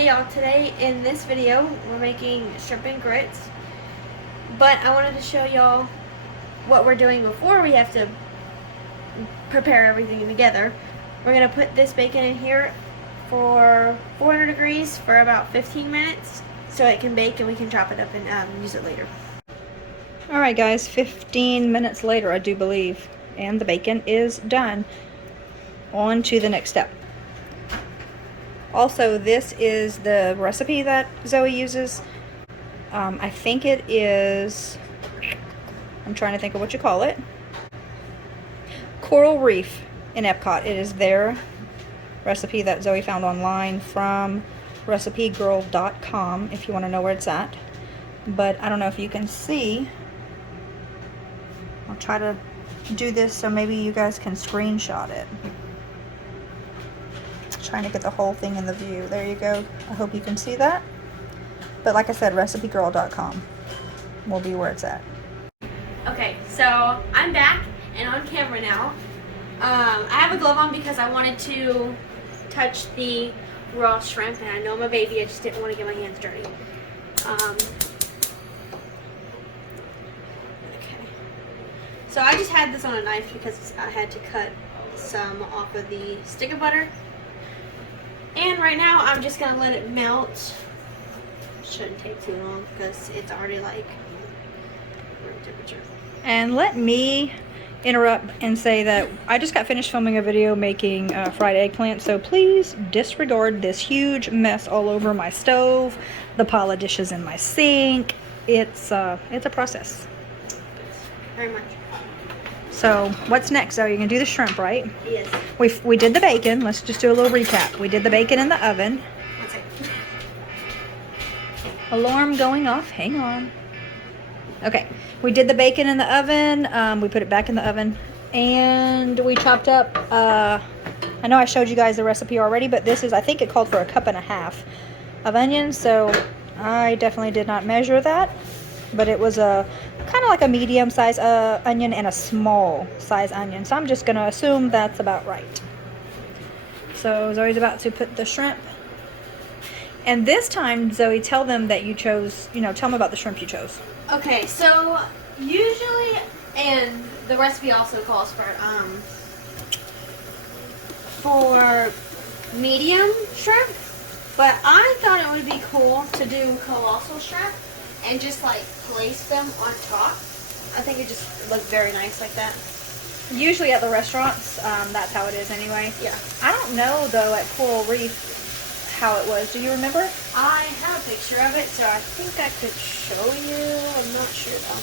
Hey y'all, today in this video we're making shrimp and grits, but I wanted to show y'all what we're doing before we have to prepare everything together. We're going to put this bacon in here for 400 degrees for about 15 minutes so it can bake and we can chop it up and use it later. Alright guys, 15 minutes later I do believe, and the bacon is done. On to the next step. Also, this is the recipe that Zoe uses. I think it is, I'm trying to think of what you call it. Coral Reef in Epcot. It is their recipe that Zoe found online from recipegirl.com if you want to know where it's at. But I don't know if you can see. I'll try to do this so maybe you guys can screenshot it. Trying to get the whole thing in the view. There you go. I hope you can see that. But like I said, recipegirl.com will be where it's at. Okay, so I'm back and on camera now. I have a glove on because I wanted to touch the raw shrimp, and I know I'm a baby, I just didn't want to get my hands dirty. Okay. So I just had this on a knife because I had to cut some off of the stick of butter. And right now I'm just gonna let it melt. Shouldn't take too long because it's already like room temperature. And let me interrupt and say that I just got finished filming a video making fried eggplant, so please disregard this huge mess all over my stove, the pile of dishes in my sink. It's a process. Very much. So what's next? So you're gonna do the shrimp, right? Yes. We did the bacon. Let's just do a little recap. We did the bacon in the oven. One second. Alarm going off. Hang on. Okay. We did the bacon in the oven. We put it back in the oven, and we chopped up. I know I showed you guys the recipe already, but this is, I think it called for 1.5 cups of onions. So I definitely did not measure that, but it was a kind of like a medium size onion and a small size onion. So I'm just going to assume that's about right. So Zoe's about to put the shrimp. And this time, Zoe, tell them that you chose, tell them about the shrimp you chose. Okay, so usually, and the recipe also calls for medium shrimp, but I thought it would be cool to do colossal shrimp and just like place them on top. I think it just looked very nice like that. Usually at the restaurants, that's how it is anyway. Yeah. I don't know though at Coral Reef how it was. Do you remember? I have a picture of it, so I think I could show you. I'm not sure though.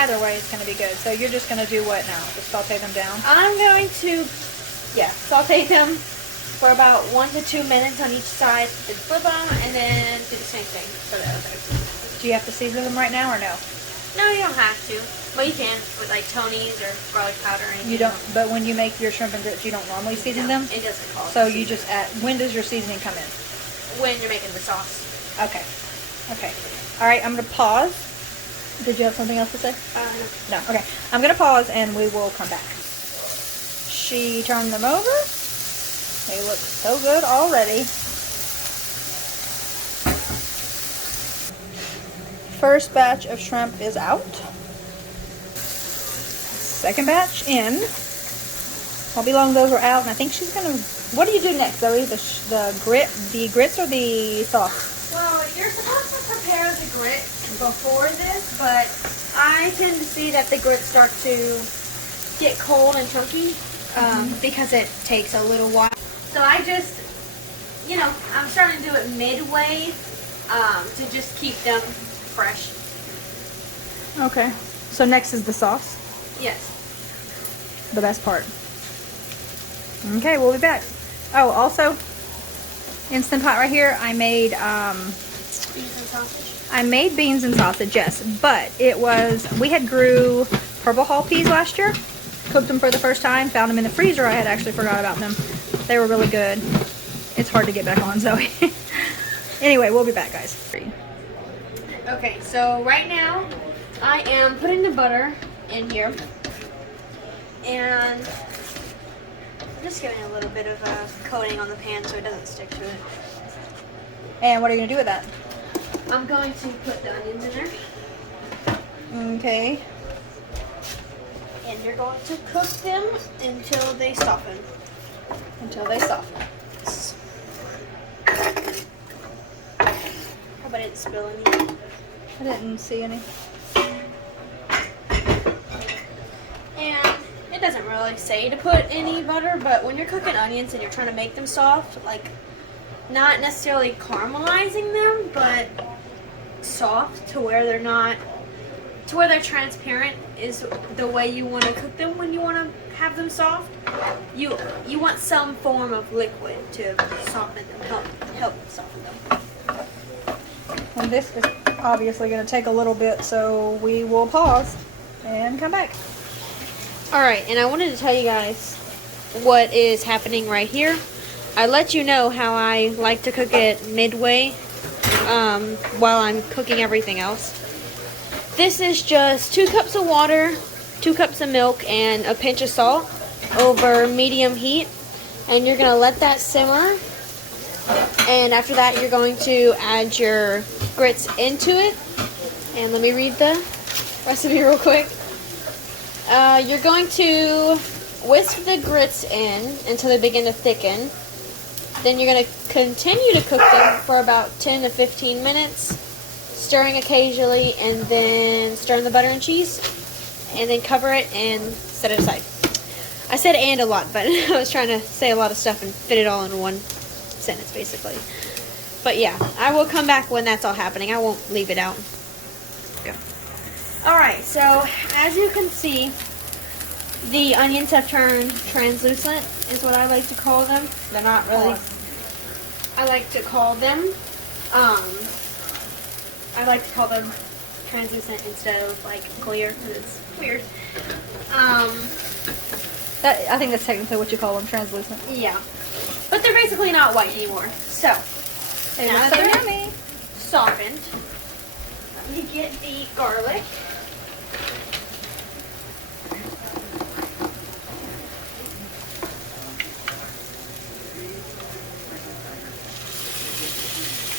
Either way, it's going to be good. So you're just going to do what now? Just saute them down? I'm going to, saute them for about 1 to 2 minutes on each side, then flip them, and then do the same thing for the other. Do you have to season them right now or no? No, you don't have to. Well, you can with like Tony's or garlic powder or anything. You don't, but when you make your shrimp and grits, you don't normally season them? It doesn't call it. So you just add, when does your seasoning come in? When you're making the sauce. Okay. Okay. All right, I'm going to pause. Did you have something else to say? No. No. Okay. I'm going to pause and we will come back. She turned them over. They look so good already. First batch of shrimp is out. Second batch in. Won't be long those are out, and I think she's gonna. What do you do next, Zoe? The grits or the sauce? Well, you're supposed to prepare the grits before this, but I tend to see that the grits start to get cold and chunky because it takes a little while. So I just, I'm starting to do it midway to just keep them fresh. Okay. So next is the sauce. Yes. The best part. Okay, we'll be back. Oh, also, Instant Pot right here. I made Beans and sausage. I made beans and sausage, yes, but it was, we had grew purple hull peas last year. Cooked them for the first time. Found them in the freezer. I had actually forgot about them. They were really good. It's hard to get back on, Zoe. Anyway, we'll be back, guys. Okay, so right now I am putting the butter in here, and I'm just giving a little bit of a coating on the pan so it doesn't stick to it. And what are you gonna do with that? I'm going to put the onions in there. Okay. And you're going to cook them until they soften. Until they soften. Hope I didn't spill any. I didn't see any. And it doesn't really say to put any butter, but when you're cooking onions and you're trying to make them soft, like not necessarily caramelizing them, but soft to where they're not, to where they're transparent is the way you want to cook them when you want to have them soft. You want some form of liquid to soften them, help soften them. And this is obviously going to take a little bit, so we will pause and come back. Alright, and I wanted to tell you guys what is happening right here. I let you know how I like to cook it midway while I'm cooking everything else. This is just 2 cups of water, 2 cups of milk, and a pinch of salt over medium heat. And you're going to let that simmer. And after that, you're going to add your grits into it. And let me read the recipe real quick. You're going to whisk the grits in until they begin to thicken. Then you're going to continue to cook them for about 10 to 15 minutes, stirring occasionally, and then stirring the butter and cheese, and then cover it and set it aside. I said "and" a lot, but I was trying to say a lot of stuff and fit it all in one sentence, basically. But yeah, I will come back when that's all happening. I won't leave it out. Go. Alright, so as you can see, the onions have turned translucent, is what I like to call them. They're not really, I like to call them, I like to call them translucent instead of like clear, because it's weird. I think that's technically what you call them, translucent. Yeah. But they're basically not white anymore. So, now that they're softened, let me get the garlic.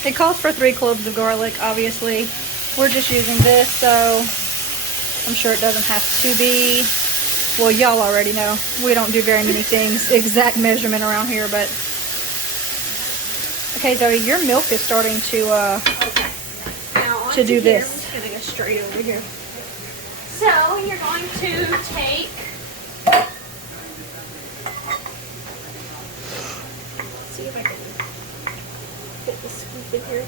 It calls for 3 cloves of garlic, obviously. We're just using this, so I'm sure it doesn't have to be. Well, y'all already know. We don't do very many things, exact measurement around here, but. Okay, Zoey, your milk is starting to Now do here, this. I'm just going to go straight over here. So, you're going to take see if I can fit the scoop in here.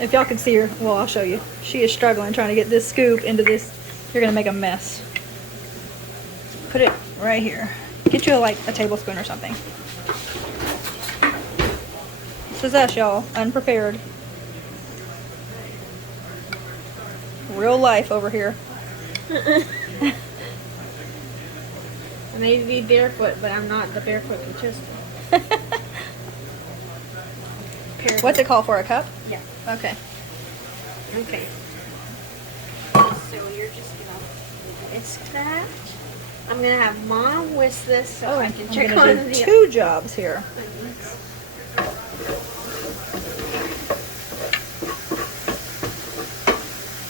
If y'all can see her, well, I'll show you. She is struggling trying to get this scoop into this. You're going to make a mess. Put it right here. Get you like a tablespoon or something. This is us, y'all. Unprepared. Real life over here. I may be barefoot, but I'm not the barefoot contestant. What's it called for, a cup? Yeah. Okay. Okay. So you're just gonna whisk that. I'm gonna have Mom whisk this so I can check I'm on gonna do the 2 jobs here.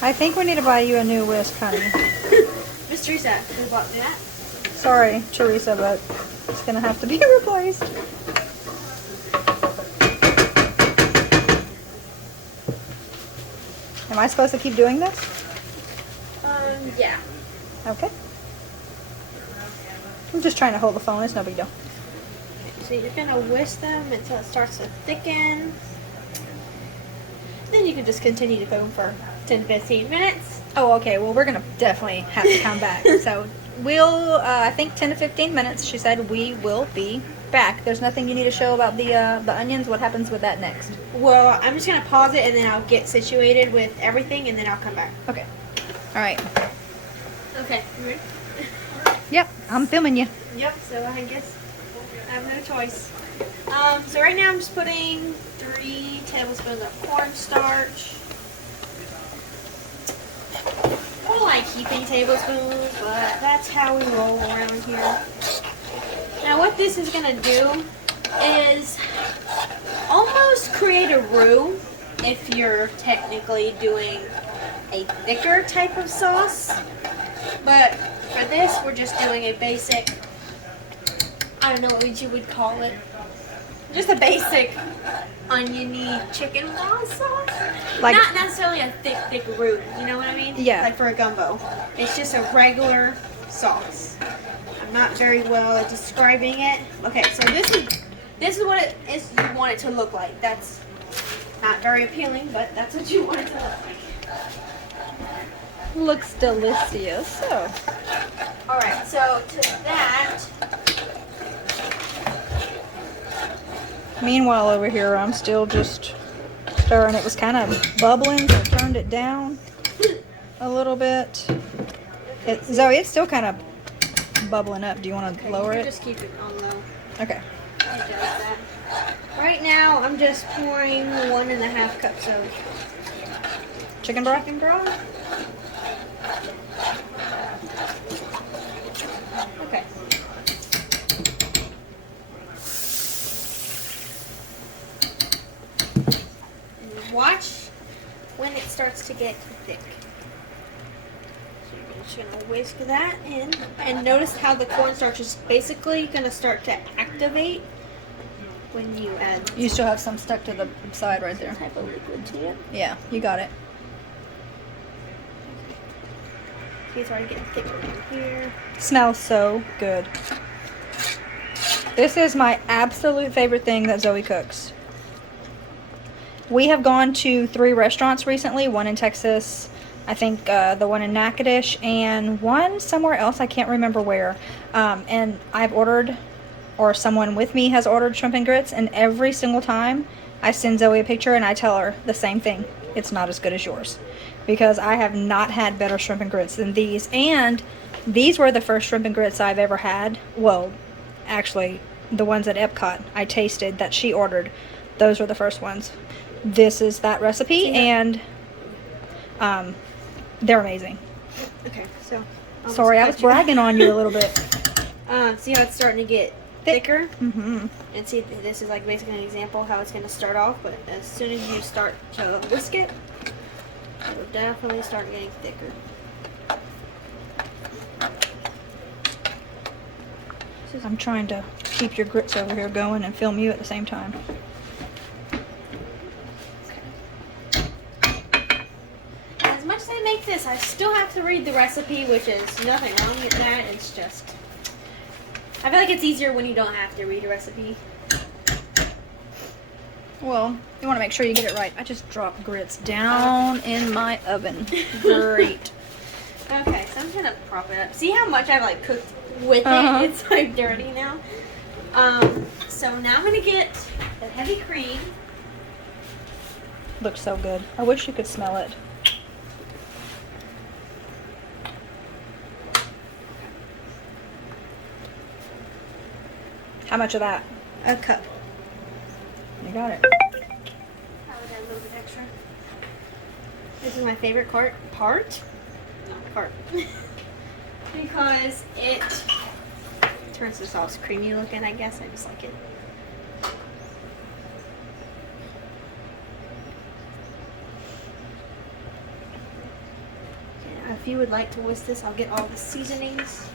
I think we need to buy you a new whisk, honey. Miss Teresa, who bought that? Sorry, Teresa, but it's gonna have to be replaced. Am I supposed to keep doing this? Yeah. Okay. I'm just trying to hold the phone. It's no big deal. Okay, so you're gonna whisk them until it starts to thicken. Then you can just continue to cook them for 10-15 minutes. Oh, okay. Well, we're gonna definitely have to come back. So we'll, I think 10 to 15 minutes. She said we will be back. There's nothing you need to show about the onions. What happens with that next? Well, I'm just gonna pause it and then I'll get situated with everything and then I'll come back. Okay. All right. Okay. You ready? Yep. I'm filming you. Yep. So I guess I have no choice. So right now I'm just putting 3 tablespoons of cornstarch. I don't like keeping tablespoons, but that's how we roll around here. Now what this is going to do is almost create a roux if you're technically doing a thicker type of sauce. But for this, we're just doing a basic, I don't know what you would call it, just a basic oniony chicken broth sauce. Like, not necessarily a thick roux, you know what I mean? Yeah. Like for a gumbo. It's just a regular sauce. I'm not very well at describing it. Okay, so this is what it is you want it to look like. That's not very appealing, but that's what you want it to look like. looks delicious. So, Alright, so to that, meanwhile over here, I'm still just stirring. It was kind of bubbling, so I turned it down a little bit. Zoe, it's still kind of bubbling up. Do you want to lower you it? can just keep it on low. Okay. Adjust that. Right now, I'm just pouring 1.5 cups of Chicken broth? chicken broth. Okay. And watch when it starts to get thick. So you're just gonna whisk that in, and notice how the cornstarch is basically gonna start to activate when you add You still have some stuck to the side right there. some type of liquid to it. Yeah, you got it. See, it's already getting thicker in here. Smells so good. This is my absolute favorite thing that Zoe cooks. We have gone to 3 restaurants recently, one in Texas, I think the one in Natchitoches, and one somewhere else, I can't remember where. And I've ordered, or someone with me has ordered shrimp and grits, and every single time I send Zoe a picture and I tell her the same thing. It's not as good as yours. Because I have not had better shrimp and grits than these. And these were the first shrimp and grits I've ever had. Well, actually, the ones at Epcot I tasted that she ordered. Those were the first ones. This is that recipe, and they're amazing. Okay, so. Sorry, I was bragging on you a little bit. See how it's starting to get thicker? Mm-hmm. And see, this is like basically an example how it's going to start off, but as soon as you start to whisk it, it'll definitely start getting thicker. I'm trying to keep your grits over here going and film you at the same time. As much as I make this, I still have to read the recipe, which is nothing wrong with that. It's just, I feel like it's easier when you don't have to read a recipe. Well, you want to make sure you get it right. I just dropped grits down in my oven. Great. Okay, so I'm gonna prop it up. See how much I've like cooked with Uh-huh. it? It's like dirty now. So now I'm gonna get the heavy cream. Looks so good. I wish you could smell it. How much of that? A cup. You got it. I would add a little bit extra. This is my favorite part. Because it turns the sauce creamy looking, I guess. I just like it. Okay, if you would like to whisk this, I'll get all the seasonings.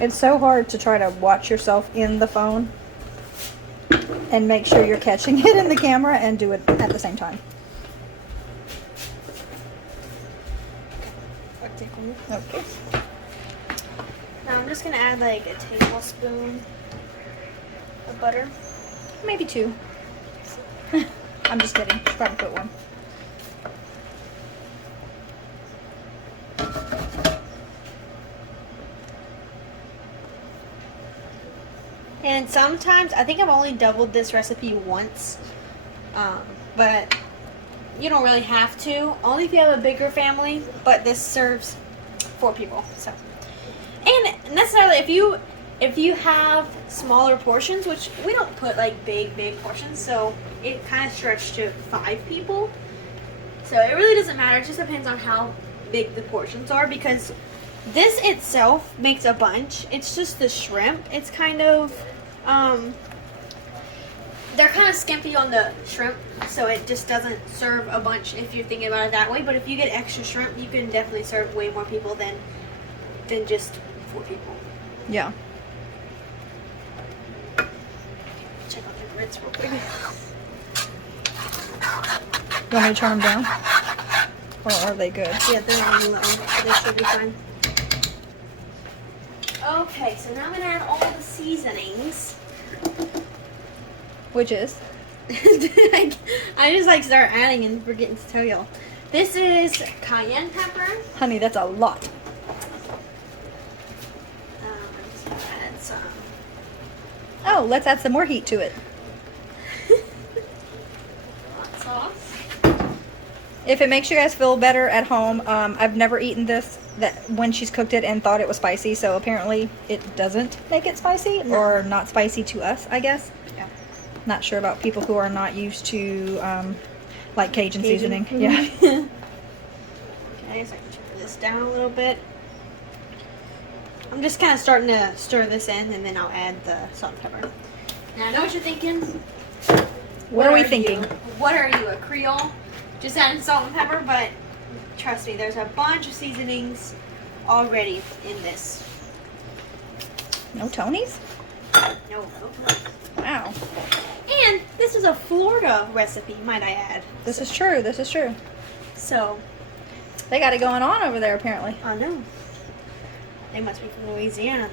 It's so hard to try to watch yourself in the phone and make sure you're catching it in the camera and do it at the same time. Okay. Now I'm just gonna add like a tablespoon of butter. Maybe 2. I'm just kidding. Should probably put 1. And sometimes, I think I've only doubled this recipe once, but you don't really have to. Only if you have a bigger family, but this serves 4 people. So, and necessarily if you have smaller portions, which we don't put like big portions, so it kind of stretched to 5 people. So it really doesn't matter. It just depends on how big the portions are, because This itself makes a bunch. It's just the shrimp. It's kind of, they're kind of skimpy on the shrimp, so it just doesn't serve a bunch if you're thinking about it that way. But if you get extra shrimp, you can definitely serve way more people than just 4 people. Yeah. Check out the grits real quick. You want me to turn them down? Or are they good? Yeah, they're on low, so they should be fine. Okay, so now I'm gonna add all the seasonings. Which is? I just like start adding and forgetting to tell y'all. This is cayenne pepper. Honey, that's a lot. I'm just gonna add some. Oh, let's add some more heat to it. Hot sauce. If it makes you guys feel better at home, I've never eaten this when she's cooked it and thought it was spicy, so apparently it doesn't make it spicy, or not spicy to us, I guess. Yeah. Not sure about people who are not used to like Cajun seasoning. Mm-hmm. Yeah. Okay, so I can turn this down a little bit. I'm just kind of starting to stir this in, and then I'll add the salt and pepper. Now I know what you're thinking. What are we thinking? What are you, a Creole? Just adding salt and pepper, but trust me, there's a bunch of seasonings already in this. No Tonys? No. Wow. And this is a Florida recipe, might I add. This is true. This is true. So, They got it going on over there, apparently. I know. They must be from Louisiana.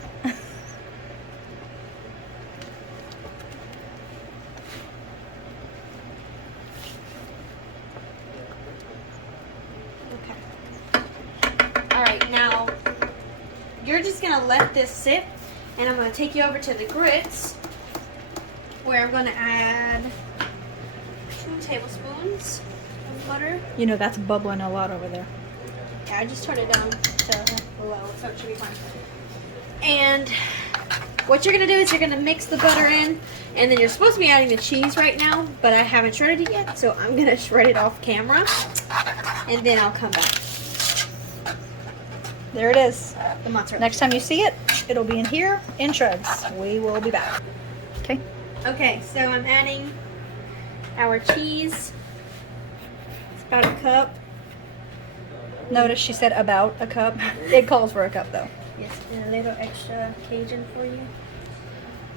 Alright, now you're just going to let this sit, and I'm going to take you over to the grits, where I'm going to add 2 tablespoons of butter. You know, that's bubbling a lot over there. Yeah, I just turned it down to low, so it should be fine. And what you're going to do is you're going to mix the butter in, and then you're supposed to be adding the cheese right now, but I haven't shredded it yet, so I'm going to shred it off camera, and then I'll come back. There it is. The mozzarella. Next time you see it, it'll be in here in shreds. We will be back. Okay. Okay, so I'm adding our cheese. It's about a cup. Notice she said about a cup. It calls for a cup, though. Yes, and a little extra Cajun for you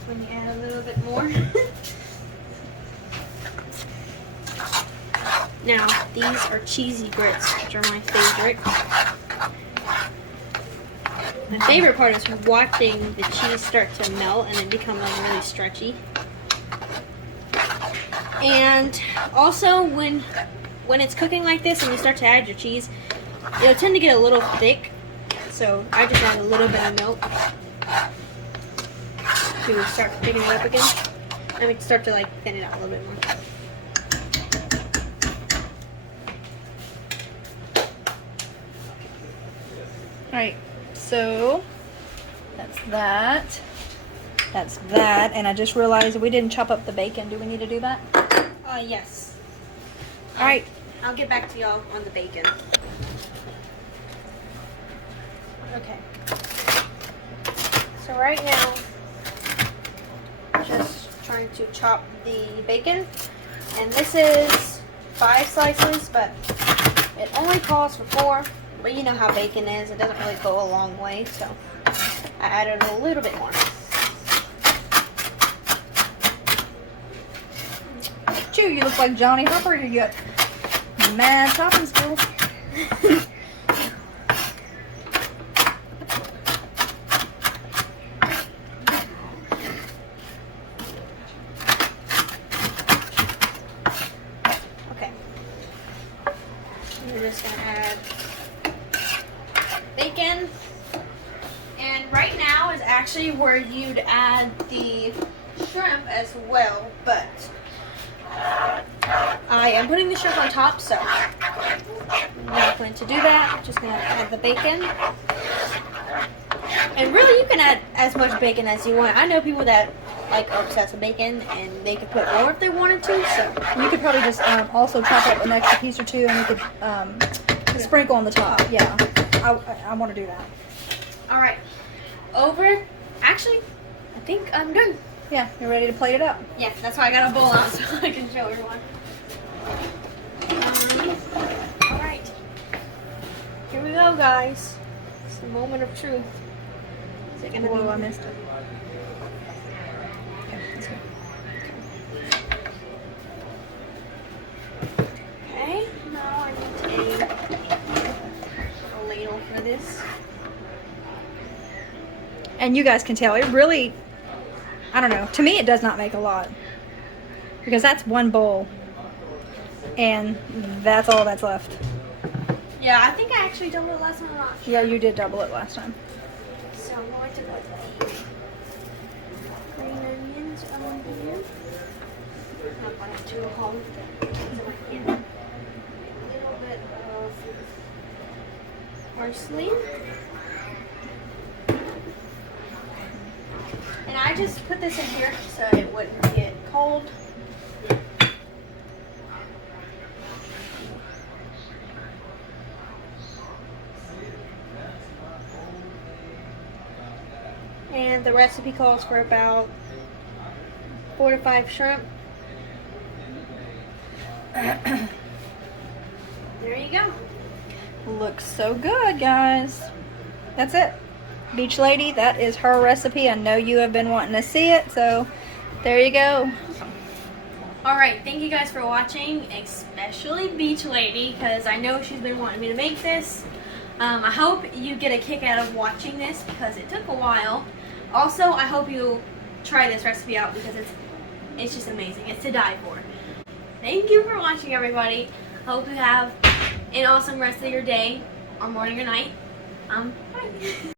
when you add a little bit more. Now, these are cheesy grits, which are my favorite. My favorite part is watching the cheese start to melt and then become like really stretchy. And also, when it's cooking like this and you start to add your cheese, it'll tend to get a little thick. So I just add a little bit of milk to start thickening it up again. I mean, start to like thin it out a little bit more. Alright, so that's that. That's that. And I just realized we didn't chop up the bacon. Do we need to do that? Yes. Alright. I'll get back to y'all on the bacon. Okay. So right now, just trying to chop the bacon. And this is 5 slices, but it only calls for 4. But you know how bacon is. It doesn't really go a long way, so I added a little bit more. Chew, you look like Johnny Hopper. You got mad chopping skills. Okay. We're just gonna add bacon. And right now is actually where you'd add the shrimp as well, but I am putting the shrimp on top, so I'm not going to do that. I'm just going to add the bacon. And really, you can add as much bacon as you want. I know people that like obsessed with bacon, and they could put more if they wanted to, so. You could probably just also chop up an extra piece or two, and you could sprinkle on the top. Yeah, I want to do that. Alright. Over. Actually, I think I'm good. Yeah, you're ready to plate it up. Yeah, that's why I got a bowl out so I can show everyone. Alright. Here we go, guys. It's the moment of truth. Is it gonna Whoa, I be? missed it. Okay, that's good. Okay, now I need a ladle for this. And you guys can tell, it really, I don't know, to me it does not make a lot. Because that's one bowl. And that's all that's left. Yeah, I think I actually doubled it last time. I'm not sure. Yeah, you did double it last time. So I'm going to put the green onions on here. Not going to hold it in. A little bit of parsley. And I just put this in here so it wouldn't get cold. And the recipe calls for about 4 to 5 shrimp. There you go. Looks so good, guys. That's it. Beach Lady, that is her recipe. I know you have been wanting to see it, so there you go. Alright, thank you guys for watching, especially Beach Lady, because I know she's been wanting me to make this. I hope you get a kick out of watching this because it took a while. Also, I hope you try this recipe out because it's just amazing. It's to die for. Thank you for watching, everybody. Hope you have an awesome rest of your day, or morning or night. Bye.